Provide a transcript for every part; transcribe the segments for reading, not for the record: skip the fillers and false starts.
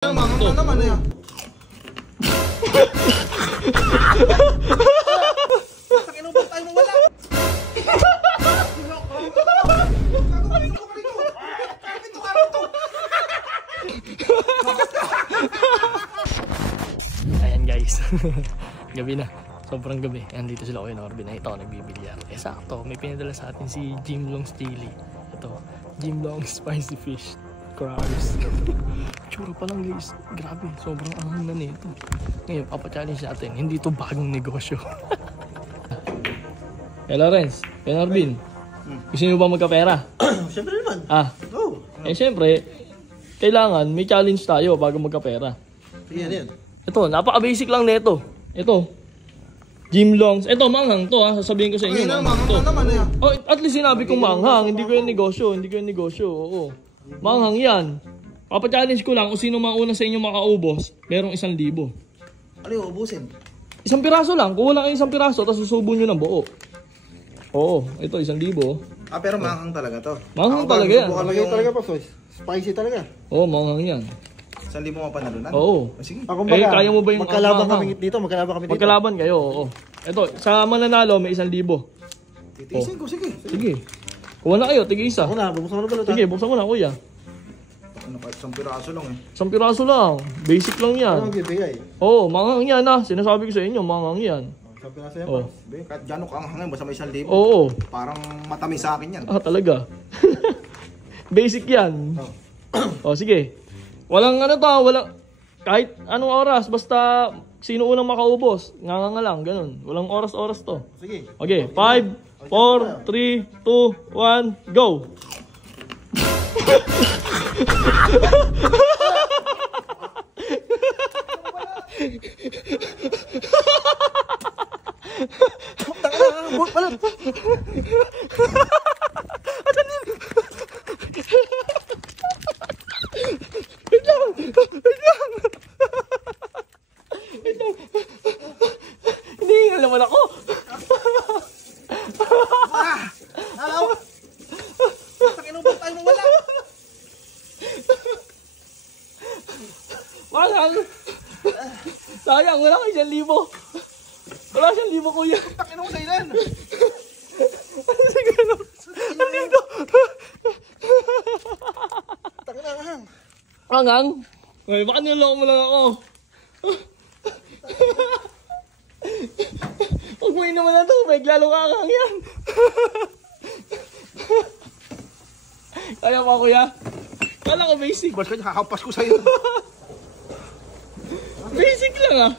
Mangang na naman eh. Sa kinubot tayo mo wala. Ayan guys. Gabi na. Sobrang gabi. Ayan, dito sila Kuya Norbin. Ito, nagbibilyar. Sakto, may pinadala sa atin si Jim Long's Chili. Ito, Jim Long's Spicy Fish Crawlers. Tsura pa lang guys. Grabe, sobrang anghang na nito. Ngayon, papachallenge natin. Hindi to bagong negosyo. Kaya Lawrence, Kuya Norbin, gusto niyo ba magkapera? Siyempre naman. Oh. Siyempre, kailangan may challenge tayo bago magkapera. Sige, yan. Ito, napaka-basic lang nito. Ito, Jim Long's. Ito, manghang to ha. Sasabihin ko sa inyo. Manghang na naman eh. Oh, at least sinabi kong manghang. Hindi ko yung negosyo. Oo. Manghang yan. Papa-challenge ko lang kung sino mauna sa inyo makaubos, merong 1,000. Ano yung ubusin? Isang piraso lang. Kung wala kayo isang piraso, tapos susubo nyo ng buo. Oo, ito 1,000. Pero manghang talaga to. Manghang talaga yan. Manghang talaga pa, spicy talaga. Oo, manghang yan. 1,000 mo mapanalunan? Oo. Sige. Kaya mo ba yung magkalaban kami dito? Magkalaban kayo, oo. Ito, sa mananalo may 1,000. Titiisin ko, sige. Sige. Kuha na kayo, tig-isa. Ako na, bubuksan mo na balot. Sige, buksan mo na kuya. Ano kahit 1 piraso lang eh. 1 piraso lang. Basic lang yan. Ano ang bibigay? Oo, manghang yan ha. Sinasabi ko sa inyo, manghang yan. 1 piraso yan Oh. pa. Kahit gano'n ka ang hangin, basta may 1,000. Oo. Parang matamis sa akin yan. Talaga. Basic yan. Oh. Sige. Walang kahit anong oras, basta sino unang makaubos. Nga lang, ganun. Walang oras-oras to. Sige. Okay, 5, 4, 3, 2, 1, go! Hinihingal naman ako. Hello? Sa kinubot tayo mo wala. Mahal. Sayang, wala kayo 1,000. Wala 1,000 kuya. Takin mo sa ilan. Sige na. Andito. Takin na hang. Angang? Uy, baka niloloko mo lang ako. Huwag mo inuman na tubig, lalo ka angang yan. Kaya pa kuya? Kala ko basic. Bas ka niya, kakapas ko sa'yo. Basic lang ah.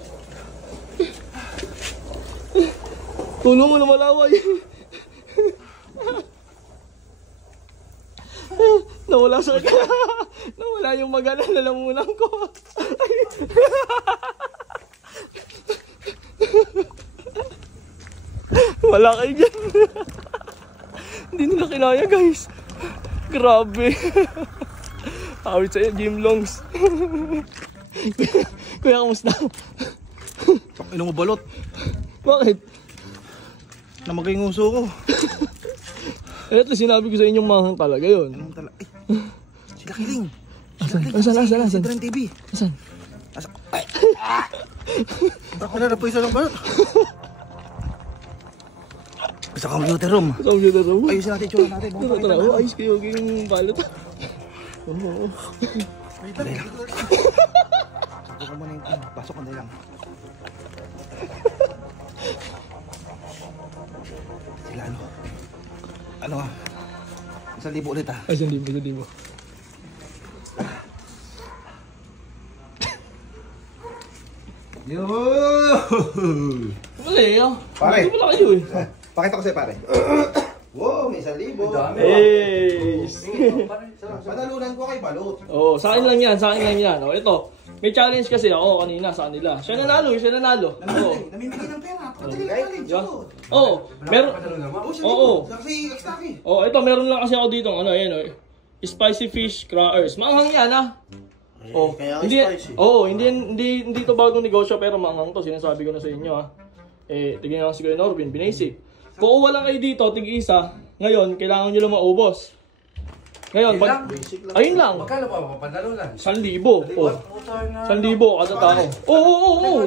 Tulong mo na malaway. Nawala sa akin. Nawala yung magana na lamunan ko. Wala kayo dyan. Hindi nila kinaya guys. Grabe. Awit sa'yo, Jim Long's. Kuya, kamusta? Ino mo balot. Bakit? Namagay ng uso ko. At least sinabi ko sa inyong manghang talaga yun. Anong talaga? Sila Kiling. Asan? Si Dren TV. Asan? Ay! Ako na napuisa ng balot. Sa computer room. Ayusin natin yung tsura natin. Tara, ayos kayo yung balot. Oo. Dali lang. Sabi ko muna yung pasok ko lang. Sila ano 1,000 ulit ah. 1,000. Yo! Wala eh. Pare. Hindi wala kayo eh. Pakita ko sa'yo pare. Wow, may 1,000. Hey! Panalunan ko kay balot. Oo, sa akin lang yan. O, ito. May challenge kasi ako kanina sa kanila. Siya nanalo. Oo. Namimigay ng pera. Pakatagin natin. Oo. Meron. Oo. Kasi ekstaki. Oo, ito meron lang kasi ako dito. Spicy fish crawlers. Manghang yan ah. Oh, hindi to bagong negosyo pero manghang to. Sinasabi ko na sa inyo ah. Tignan nyo si Kuya Norbin, binasic. Kung wala kayo dito, tig-isa, ngayon, kailangan nyo lang maubos. Ngayon, ayun lang. Magkano pa? Papadalo lang. 1,000. Oh. 1,000 kada tao. Oo.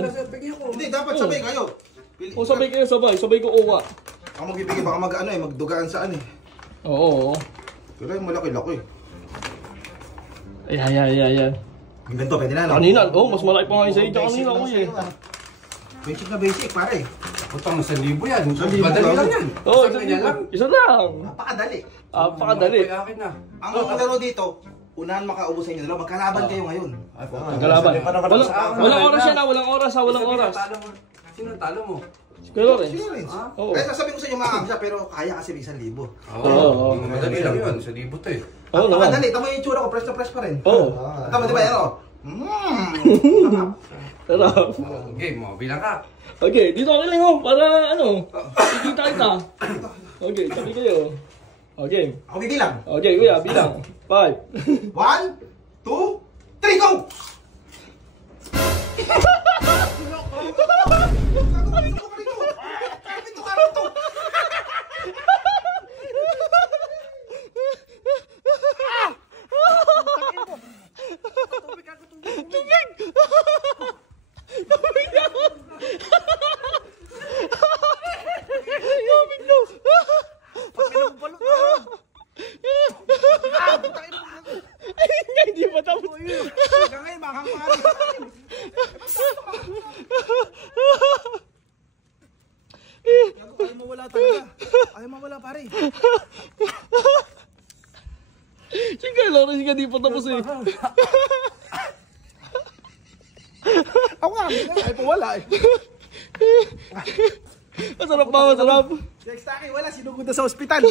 Hindi, dapat sabay kayo. O sabay kayo, sabay ko uwa. Ako magbibigay, baka magdugaan sa ano eh. Oo. Pero yung malaki-laki. Ayan. Yung ganito, pwede na no? Kanina, mas malaki pa nga yung sa inyo kanina ko eh. Basic na basic, pare. Putang 1,000 yan. 1,000 Madali lang yan. Oo, Isang ganyan lang. isa lang. Napakadali. Napakadali. Ay, akin na. Ang laro dito, unahan makaubos sa inyo dalawa. Magkalaban kayo ngayon. Magkalaban. Walang oras yan ha, walang oras. Sino talo mo? Pero rin. Sige rin. Oo. Kaya sasabihin ko sa inyo makakabisa, pero kaya kasi 1,000. Oo. Madali lang yun. 1,000 to eh. Oo naman. Napakadali. Tama yung itsura ko, fresh na fresh pa rin. Oo. Tama, di ba? Ano? Sarap. Game mo, bilang ka. Okay, dito ka lang oh, para ano, ikita kita. Okay, sabi kayo. Okay. Ako bibilang. Okay, kuya, bilang. 5. 1, 2, 3, go! Hindi pa tapos. Hanggang ngayon, makakamarin. Ayaw mawala talaga. Ayaw mawala, pare. Sige lang, sige, di pa tapos eh. Ako nga, ayaw mawala eh. Masarap ba, masarap? Next time, wala, sinugod na sa ospital.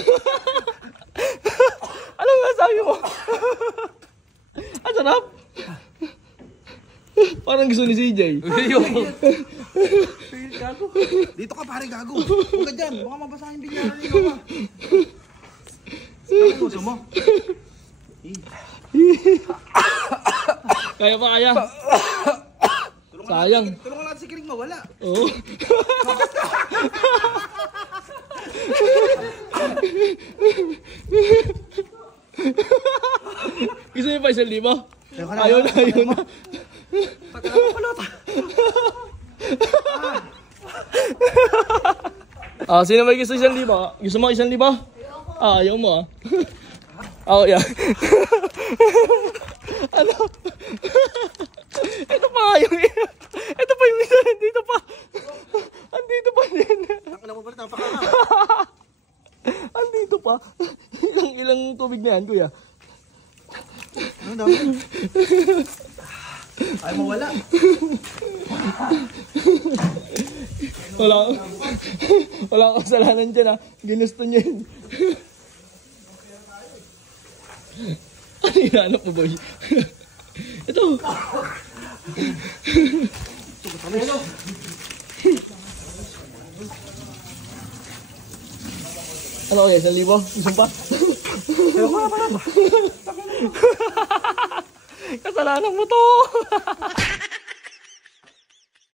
Ano nga sabi mo? Ang sarap. Parang gusto ni CJ. Dito ka, pare, gago. Huwag ka dyan, baka mabasahin bigyan rin ka. Ano gusto mo? Kaya pa kaya? Sayang. Tulungan natin si Kiring mawala. Oo. Gusto niyo pa 1,000? Ayaw na. Sino may gusto 1,000? Gusto mo 1,000? Ayaw mo ah. Ako yan. Ano? Ito pa yung isa. Andito pa din. Alam mo ba, tapaka ka. Andito pa. Ilang tubig na yan, kuya? Ano dami? Ayaw mawala. Wala akong kasalanan dyan ha. Ginusto niya yun. Ano hinahanap mo, boy? Ito. Ano kaya? 1,000? Gusto pa? Kasalanan mo to.